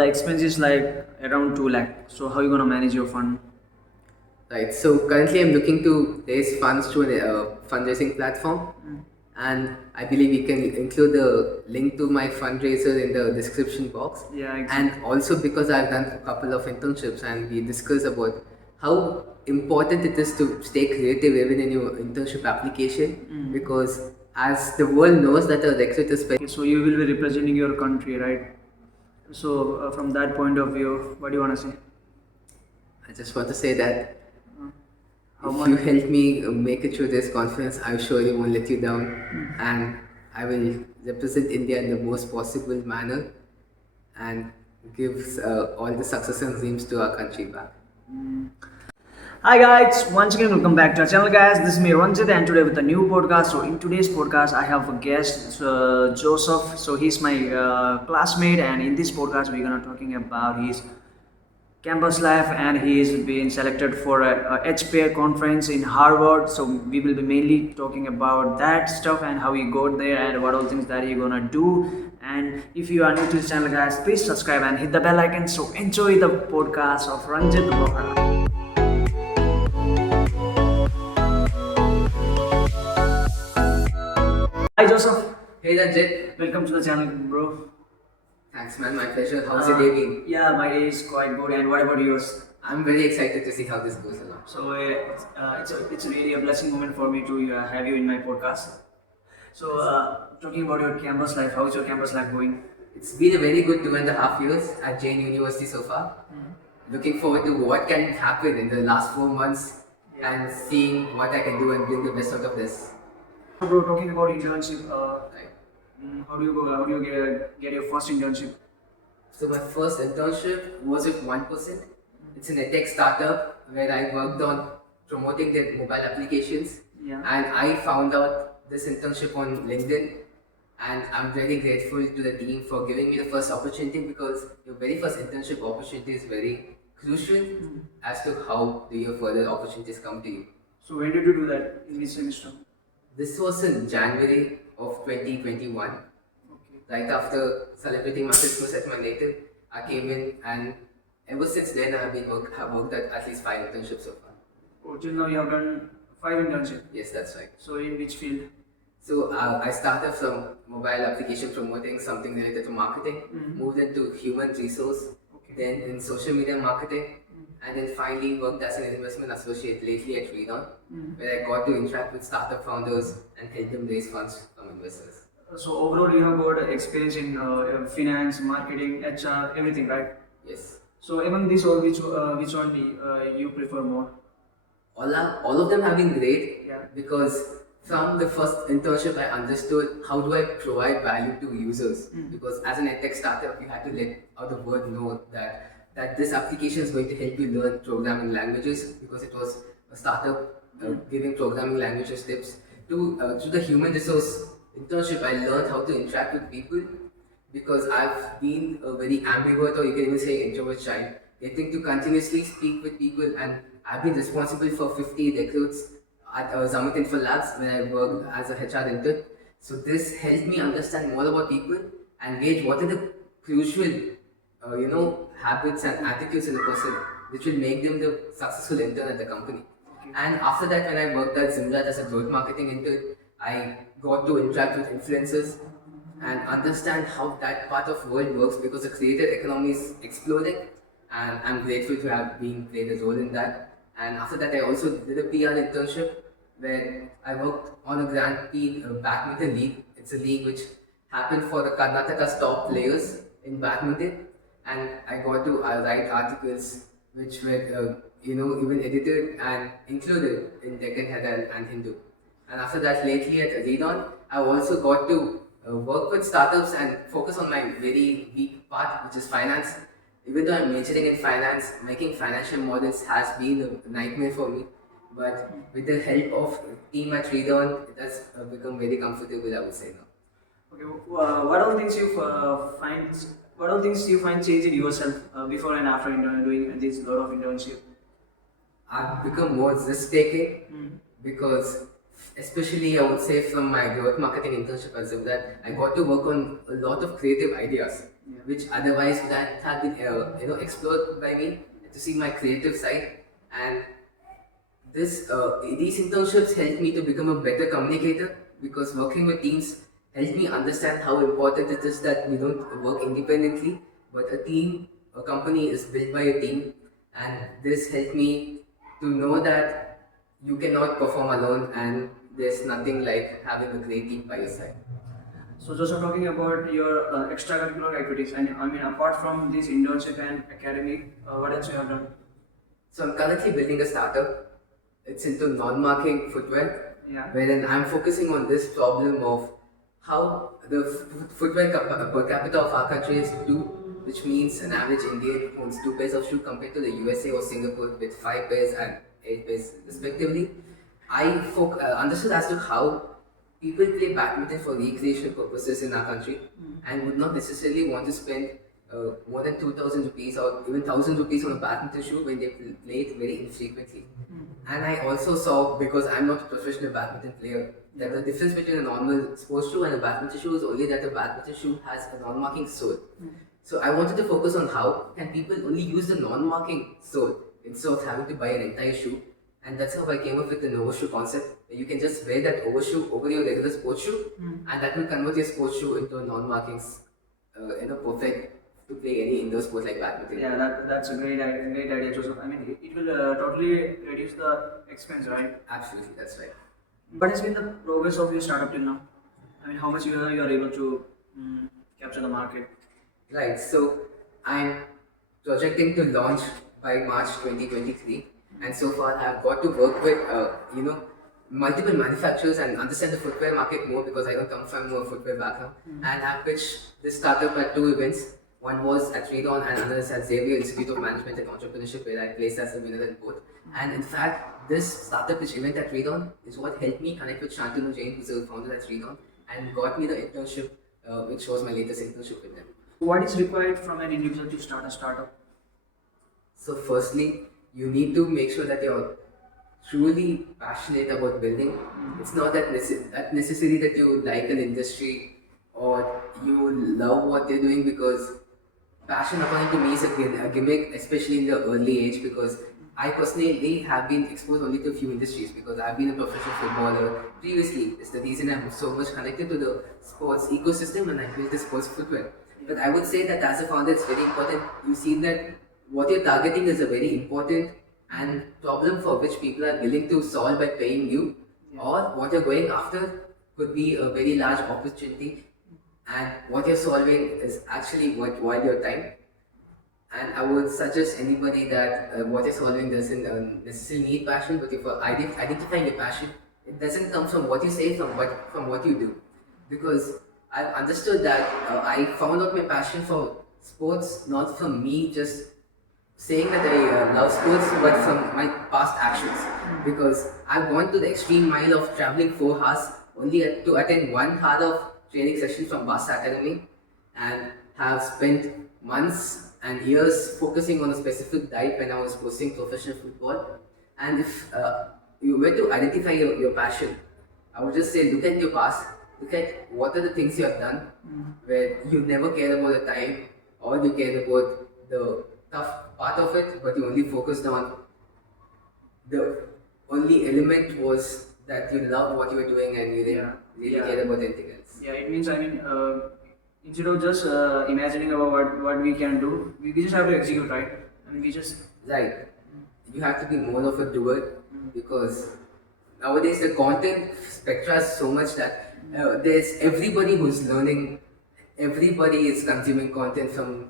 the expense is like around 2 lakh. So how you gonna manage your fund? Right. So currently, I'm looking to raise funds through a fundraising platform, and I believe you can include the link to my fundraiser in the description box. Yeah, exactly. And also because I've done a couple of internships, and we discussed about how important it is to stay creative even in your internship application, because as the world knows that a recruiter Okay, so you will be representing your country, right? So from that point of view, what do you wanna say? I just want to say that How if much? you help me make it through this conference, I surely won't let you down, and I will represent India in the most possible manner and give all the success and dreams to our country back. Hi guys, once again welcome back to our channel guys. This is me Ranjith and today with a new podcast. So in today's podcast I have a guest Joseph. So he's my classmate and in this podcast we're gonna talking about his campus life and he's been selected for a HPR conference in Harvard. So we will be mainly talking about that stuff and how he got there and what all things that he gonna do. And if you are new to this channel guys, please subscribe and hit the bell icon. So enjoy the podcast of Ranjith Bohara. Hi Joseph, Hey Ranjit, welcome to the channel, bro. thanks man, my pleasure. How's your day been? Yeah, my day is quite good. And what about yours? I'm very excited to see how this goes along. So it's really a blessing moment for me to have you in my podcast. So talking about your campus life, how is your campus life going? It's been a very good 2.5 years at Jain University so far. Looking forward to what can happen in the last 4 months and seeing what I can do and bring the best out of this. Bro, talking about internship, Right. how do you go? How do you get your first internship? So my first internship was with 1%. It's an edtech startup where I worked on promoting their mobile applications. Yeah. And I found out this internship on LinkedIn. And I'm very grateful to the team for giving me the first opportunity, because your very first internship opportunity is very crucial as to how do your further opportunities come to you. So when did you do that? In which semester? This was in January of 2021. Okay. Right after celebrating my Christmas at my native, I came in, and ever since then have worked at least 5 internships so far. Oh, till now you have done 5 internships. Yes, that's right. So in which field? So I started from mobile application promoting, something related to marketing, moved into human resource, Okay. then in social media marketing, and then finally worked as an investment associate lately at Redon, where I got to interact with startup founders and help them raise funds from investors. So overall, you have got experience in finance, marketing, HR, everything, right? Yes. So among these all, which one you prefer more? All of them have been great, Yeah. because from the first internship I understood how do I provide value to users, because as an edtech startup you had to let the world know that this application is going to help you learn programming languages, because it was a startup giving programming languages tips. To the human resource internship I learned how to interact with people, because I've been a very ambivert, or you can even say introvert child, getting to continuously speak with people, and I've been responsible for 50 recruits at Zamit Info Labs when I worked as a HR intern. So this helped me understand more about people and gauge what are the crucial, habits and attitudes in a person which will make them the successful intern at the company. And after that, when I worked at Zimrat as a growth marketing intern, I got to interact with influencers and understand how that part of world works, because the creator economy is exploding, and I'm grateful to have played a role in that. And after that, I also did a PR internship where I worked on a Grand Prix badminton league. It's a league which happened for the Karnataka's top players in badminton, and I got to write articles which were even edited and included in Deccan Herald and Hindu. And after that, lately at Redon, I've also got to work with startups and focus on my very weak part, which is finance. Even though I'm majoring in finance, making financial models has been a nightmare for me. But with the help of team at Redon, it has become very comfortable, I would say now. Okay. What all things you find? What all things you find change in yourself before and after doing this lot of internship? I've become more risk-taking, because especially I would say from my growth marketing internship as well, that I got to work on a lot of creative ideas. which otherwise would have been explored by me to see my creative side. And these internships helped me to become a better communicator because working with teams helped me understand how important it is that we don't work independently, but a company is built by a team, and this helped me to know that you cannot perform alone, and there's nothing like having a great team by your side. So just talking about your extracurricular activities, and I mean apart from this internship and academy, what else you have done? So I'm currently building a startup. It's into non-marking footwear, Yeah. wherein I'm focusing on this problem of how the footwear per capita of our country is 2, which means an average Indian owns 2 pairs of shoes compared to the USA or Singapore with 5 pairs and 8 pairs respectively. I understood as to how people play badminton for recreational purposes in our country and would not necessarily want to spend more than 2,000 rupees or even 1,000 rupees on a badminton shoe when they play it very infrequently. And I also saw, because I'm not a professional badminton player, that the difference between a normal sports shoe and a badminton shoe is only that a badminton shoe has a non-marking sole. So I wanted to focus on how can people only use the non-marking sole instead of having to buy an entire shoe. And that's how I came up with the overshoe concept. You can just wear that overshoe over your regular sports shoe, and that will convert your sports shoe into a non-markings, perfect to play any indoor sport like badminton. Yeah, that's a great idea, Joseph. I mean, it will totally reduce the expense, right? Absolutely, that's right. What has been the progress of your startup till now? I mean, how much you are able to capture the market? Right, so I'm projecting to launch by March 2023, and so far I've got to work with multiple manufacturers and understand the footwear market more because I don't come from a footwear background. And I've pitched this startup at 2 events. One was at Redon and another is at Xavier Institute of Management and Entrepreneurship, where I placed as the winner in both. And in fact, this startup pitch event at Redon is what helped me connect with Jain, who's the founder at Redon, and got me the internship, which was my latest internship with them. What is required from an individual to start a startup? So firstly, you need to make sure that you're truly passionate about building. It's not that necessary that you like an industry or you love what they're doing, because passion, according to me, is a gimmick, especially in the early age, because I personally have been exposed only to a few industries because I've been a professional footballer previously. It's the reason I'm so much connected to the sports ecosystem, and I built the sports footwear. But I would say that as a founder, it's very important. You see that what you're targeting is a very important and problem for which people are willing to solve by paying you, or what you're going after could be a very large opportunity, and what you're solving is actually worth your time. And I would suggest anybody that what you're solving doesn't necessarily need passion, but if you're identifying your passion, it doesn't come from what you say, from what you do. Because I've understood that I found out my passion for sports not from me just saying that I love sports, but from my past actions. Because I've gone to the extreme mile of traveling 4 hours only to attend 1 hour of training session from Basta Academy, and have spent months and years focusing on a specific diet when I was pursuing professional football. And if you were to identify your passion, I would just say look at your past, look at what are the things you have done where you never cared about the time, or you cared about the tough part of it, but you only focused on the only element was that you loved what you were doing and you didn't really care about anything else. Yeah, it means, I mean, instead of just imagining about what we can do, we just have to execute, right? I mean, we just... Right. You have to be more of a doer, because nowadays the content spectra is so much that there's everybody who's learning, everybody is consuming content from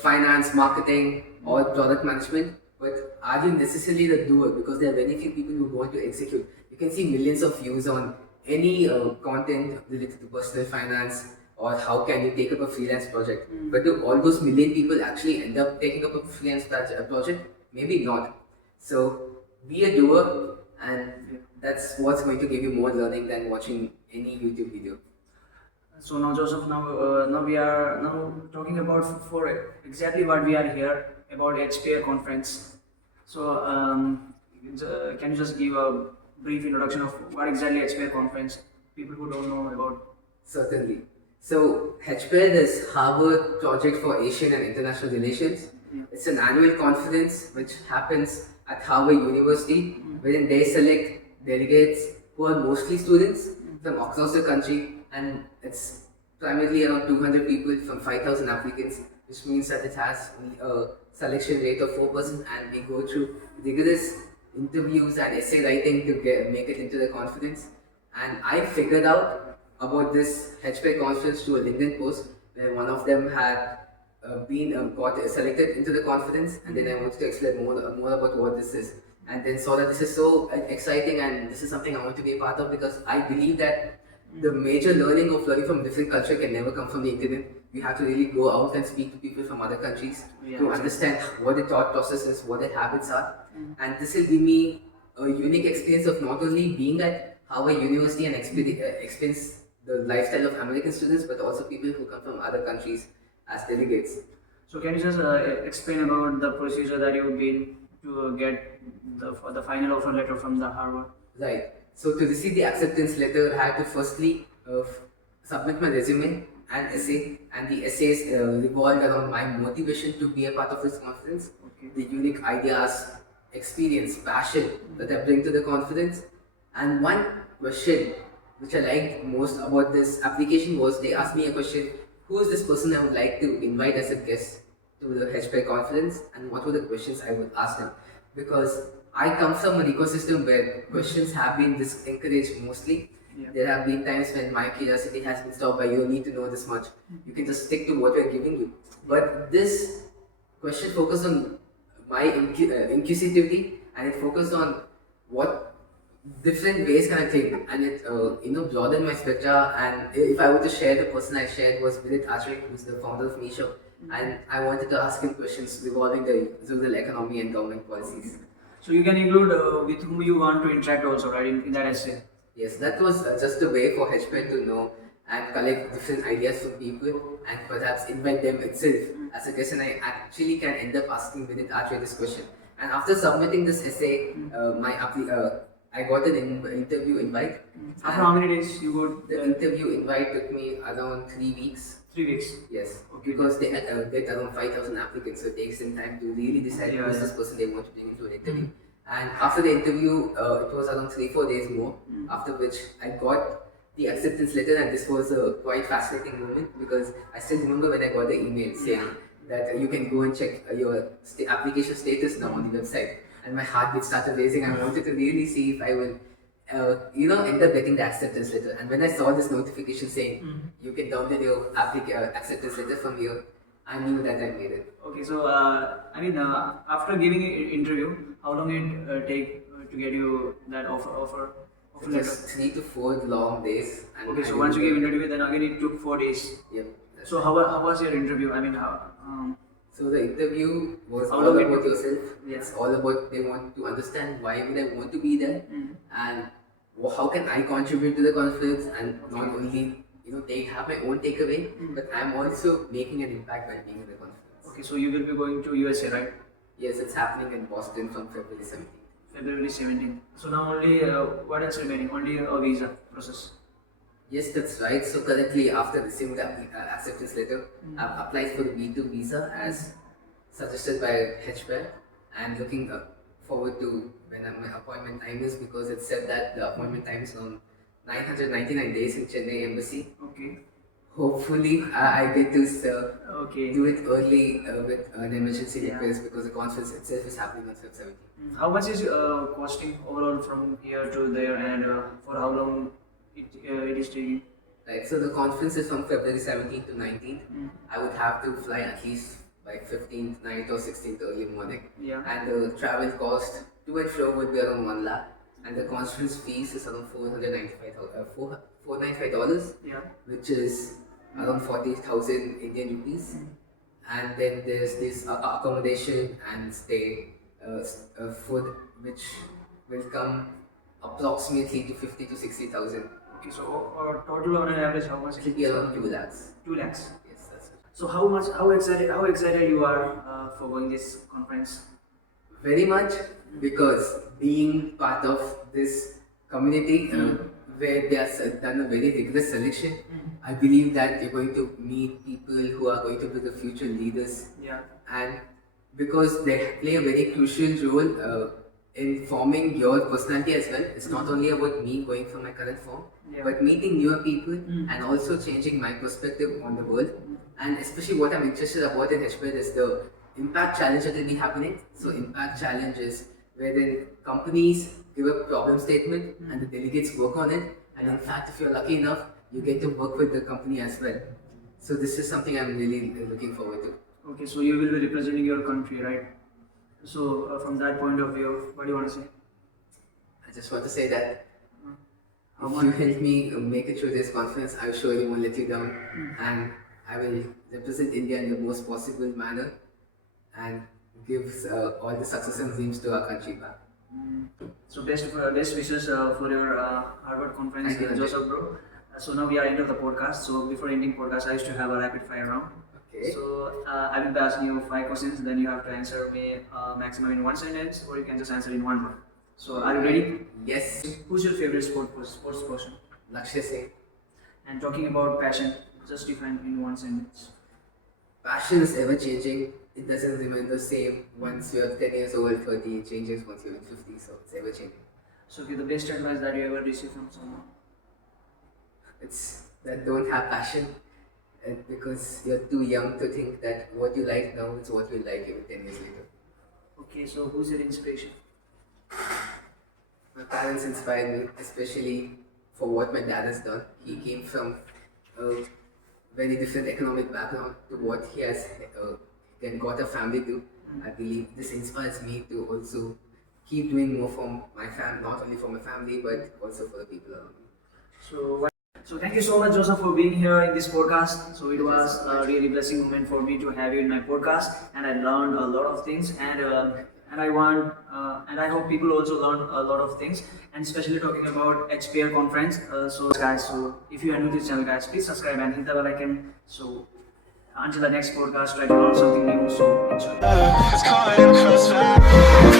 finance, marketing, or product management. But are you necessarily the doer? Because there are very few people who want to execute. You can see millions of views on any content related to personal finance, or how can you take up a freelance project. But do all those million people actually end up taking up a freelance project? Maybe not. So be a doer, and that's what's going to give you more learning than watching any YouTube video. So now, Joseph, now we are now talking about for exactly what we are here about HPR Conference. So can you just give a brief introduction of what exactly HPR Conference, people who don't know about? Certainly. So HPR is Harvard Project for Asian and International Relations. It's an annual conference which happens at Harvard University, wherein they select delegates who are mostly students from across the country, and it's primarily around 200 people from 5,000 applicants, which means that it has only a selection rate of 4%, and we go through rigorous interviews and essay writing to make it into the conference. And I figured out about this HPR conference through a LinkedIn post where one of them had got selected into the conference, and then I wanted to explain more about what this is, and then saw that this is so exciting and this is something I want to be a part of, because I believe that the major learning from different culture can never come from the internet. We have to really go out and speak to people from other countries to understand what the thought process is, what their habits are, and this will give me a unique experience of not only being at Harvard University and experience the lifestyle of American students, but also people who come from other countries as delegates. So can you just explain about the procedure that you've been to get the final offer letter from the Harvard? Right. So to receive the acceptance letter, I had to firstly submit my resume and essay, and the essays revolved around my motivation to be a part of this conference, the unique ideas, experience, passion that I bring to the conference. And one question which I liked most about this application was they asked me a question: who is this person I would like to invite as a guest to the HPR conference, and what were the questions I would ask them? Because I come from an ecosystem where questions have been encouraged mostly. There have been times when my curiosity has been stopped by, you don't need to know this much, you can just stick to what we're giving you. But this question focused on my inquisitivity, and it focused on what different ways can I think, and it broadened my spectra. And if I were to share, the person I shared was Vidit Ashrik, who's the founder of Meesho, and I wanted to ask him questions revolving the rural economy and government policies. So you can include with whom you want to interact also, right, in that essay? Yes, that was just a way for HPR to know and collect different ideas from people and perhaps invite them itself as a guest. And I actually can end up asking Vidit Ashrik this question. And after submitting this essay, I got an interview invite. After how many days you got? The interview invite took me around 3 weeks. 3 weeks? Yes. Okay. Because they get around 5,000 applicants, so it takes them time to really decide who is this person they want to bring into an interview. And after the interview, it was around 3-4 days more, after which I got the acceptance letter, and this was a quite fascinating moment, because I still remember when I got the email saying that you can go and check your application status now on the website. And my heartbeat started racing. I wanted to really see if I will, end up getting the acceptance letter. And when I saw this notification saying you can download your acceptance letter from here, I knew that I made it. Okay, so after giving an interview, how long it take to get you that offer letter? Just 3 to 4 long days. And okay, so once you gave interview, then again it took 4 days. Yep. So how was your interview? I mean, So the interview was all about yourself. It's all about they want to understand why would I want to be there, and how can I contribute to the conference, and not only have my own takeaway, but I'm also making an impact by being in the conference. Okay, so you will be going to USA, right? Yes, it's happening in Boston from February 17th. February 17th. So now only what else remaining? Only a visa process. Yes, that's right. So currently, after receiving the acceptance letter, I've applied for the B2 visa as suggested by HPR, and looking forward to when my appointment time is, because it said that the appointment time is on 999 days in Chennai Embassy. Okay. Hopefully, I get to do it early with an emergency request, because the conference itself is happening on February 17th. How much is costing overall from here to there, and for how long it is taking? Right, so the conference is from February 17th to 19th. I would have to fly at least by 15th night or 16th early morning. Yeah. And the travel cost to and fro would be around 1 lakh. And the conference fees is around $495, which is around 40,000 Indian rupees. And then there's this accommodation and stay, food, which will come approximately to 50 to 60,000. Okay, so total on an average, how much? It will be around 2 lakhs. 2 lakhs. Yes, that's it. So how excited you are for going this conference? Very much, because being part of this community where they are done a very rigorous selection. I believe that you're going to meet people who are going to be the future leaders. Yeah. And because they play a very crucial role in forming your personality as well. It's not only about me going from my current form, Yeah. but meeting newer people and also changing my perspective on the world. And especially what I'm interested about in HPR is the impact challenge that will be happening. So impact challenge is wherein companies give a problem statement and the delegates work on it. And in fact, if you're lucky enough, you get to work with the company as well. So this is something I'm really looking forward to. Okay, so you will be representing your country, right? So from that point of view, what do you want to say? I just want to say that How if much? you help me make it through this conference, I surely won't let you down, and I will represent India in the most possible manner and give all the success and dreams to our country back. So best wishes for your Harvard conference, Thank you, Ranjith. Joseph bro. So now we are into the podcast. So before ending podcast, I used to have a rapid fire round. Okay. So I will be asking you 5 questions. Then you have to answer me maximum in one sentence, or you can just answer in one word. So are you ready? Yes, Who's your favorite sports person? Lakshya Singh. And talking about passion, just define in one sentence. Passion is ever changing. It doesn't remain the same once you're 10 years old, 30, it changes once you're 50, so it's ever changing. So okay, the best advice that you ever received from someone. It's that don't have passion because you're too young to think that what you like now is what you'll like even 10 years later. Okay, so who's your inspiration? My parents inspired me, especially for what my dad has done. He came from a very different economic background to what he has then got a family to. I believe this inspires me to also keep doing more for my family, not only for my family but also for the people around me. So thank you so much, Joseph, for being here in this podcast. So it was a really blessing moment for me to have you in my podcast, and I learned a lot of things, and I want and I hope people also learn a lot of things, and especially talking about HPR conference. So guys, so if you are new to this channel, guys, please subscribe and hit the bell icon. So until the next podcast, try to learn something new. So enjoy. It's caught in the crossfire.